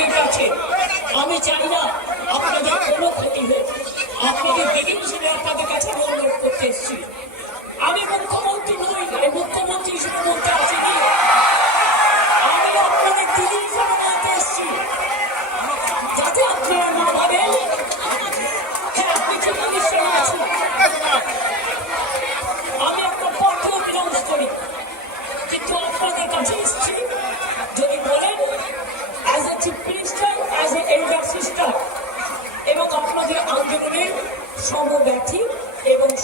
ঠিক আছে। আমি চাই না আপনাদের কোনো ক্ষতি হোক আপনাদের হিসেবে আপনাদের কাছে আমি অনুরোধ করতে এসেছি।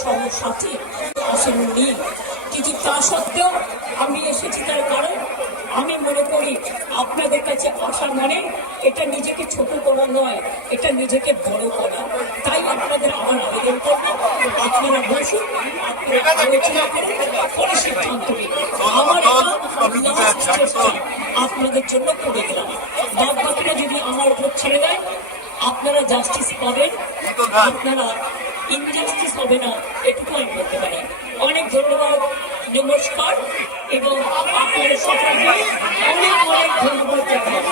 সমসাথী আসেননি কিন্তু তা সত্ত্বেও আমি এসেছি তার কারণ আমি মনে করি আপনাদের কাছে আসা মানে এটা নিজেকে ছোট করা নয়, এটা নিজেকে বড় করা। তাই আপনাদের আমার আবেদন করব আপনারা বসুন আপনাদের জন্য করে দিলাম। যদি আমার উপর ছেড়ে দেয়, আপনারা জাস্টিস পাবেন, আপনারা ইনজাস্টিস হবে না, এটুকু আমি বলতে পারি। অনেক ধন্যবাদ, নমস্কার, এবং আপনাদের সকলকে অনেক অনেক ধন্যবাদ জানাই।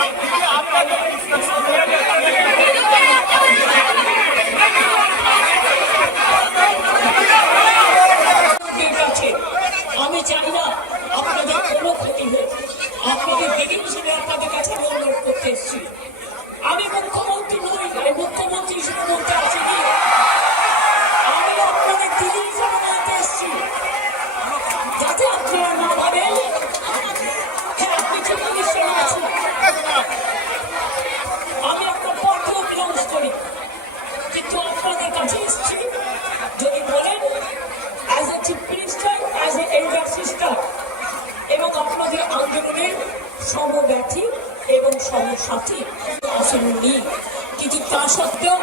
এবং সমসাথী আসেননি। কিন্তু তা সত্ত্বেও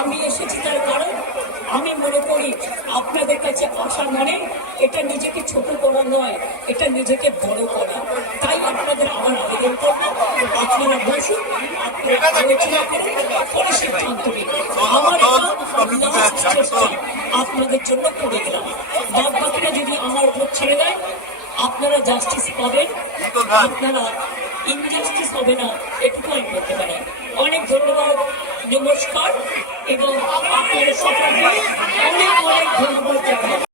আমি এসেছি তার কারণ আমি মনে করি আপনাদের কাছে আসা মানে এটা নিজেকে ছোট করা নয়, এটা নিজেকে বড় করা। তাই আপনাদের আমার আবেদন আপনারা বসুন, আপনারা সিদ্ধান্ত আমার আপনাদের জন্য করে দিলাম। বাদ বাকিরা যদি আমার উপর ছেড়ে দেয়, আপনারা জাস্টিস পাবেন, আপনারা ইনজাস্টিস হবে না, এটুকু আমি বলতে পারি। অনেক ধন্যবাদ, নমস্কার, এবং আপনাদের সকলকে অনেক অনেক ধন্যবাদ জানাই।